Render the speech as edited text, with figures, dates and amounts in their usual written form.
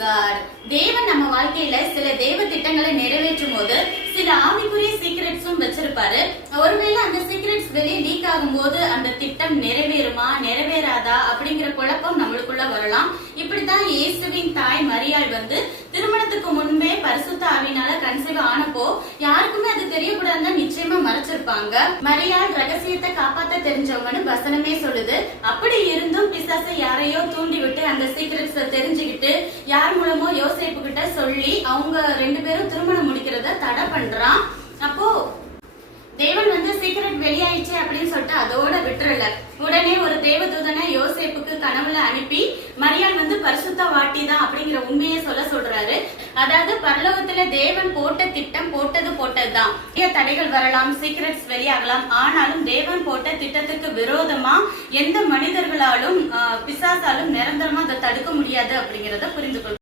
God. தேவன் நம்ம வாழ்க்கையில சில தேவ திட்டங்களை நிறைவேற்றும் போது சில ஆவிக்குரிய சீக்ரெட்ஸும் வச்சிருப்பாரு. ஒருவேளை அந்த சீக்ரெட்ஸ் வெளியே லீக் ஆகும் போது அந்த திட்டம் நிறைவேறுமா நிறைவேறாதா அப்படிங்கிற குழப்பம் நம்மளுக்குள்ள வரலாம். இப்படித்தான் இயேசுவின் தாய் மரியாள் திருமணத்துக்கு முன்பே பரிசுத்த ஆவினால கன்சீவ் ஆனப்போ யாருக்குமே அது தெரியக்கூடாதுன்னு நிச்சயமா மறைச்சிருப்பாங்க. மரியாள் ரகசியத்தை காப்பாத்த தெரிஞ்சவங்கன்னு வசனமே சொல்லுது. அப்படி இருந்தும் பிசாசு யாரையோ தூண்டி விட்டு அந்த சீக்ரெட்ஸ தெரிஞ்சுக்கிட்டு யார் மூலமோ யோசேப்பு கிட்ட சொல்லி அவங்க 2 பேரும் திருமணம் முடிக்கிறத தடை பண்றான். அப்போ தேவன் சீக்கிரம் வெளியாயிடுச்சு அப்படின்னு சொல்லிட்டு அதோட விட்டுறல. உடனே ஒரு தேவதூதனை யோசேப்புக்கு கனவுல அனுப்பி மரியாள் பரிசுத்த வாட்டி தான் அப்படிங்கிற உண்மையை சொல்றாரு. அதாவது பரலோகத்துல தேவன் போட்ட திட்டம் போட்டதுதான். தடைகள் வரலாம், சீக்ரெட்ஸ் வெளியாகலாம். ஆனாலும் தேவன் போட்ட திட்டத்துக்கு விரோதமா எந்த மனிதர்களாலும் பிசாசாலும் நிரந்தரமா அதை தடுக்க முடியாது அப்படிங்கறத புரிந்து கொள்ளும்.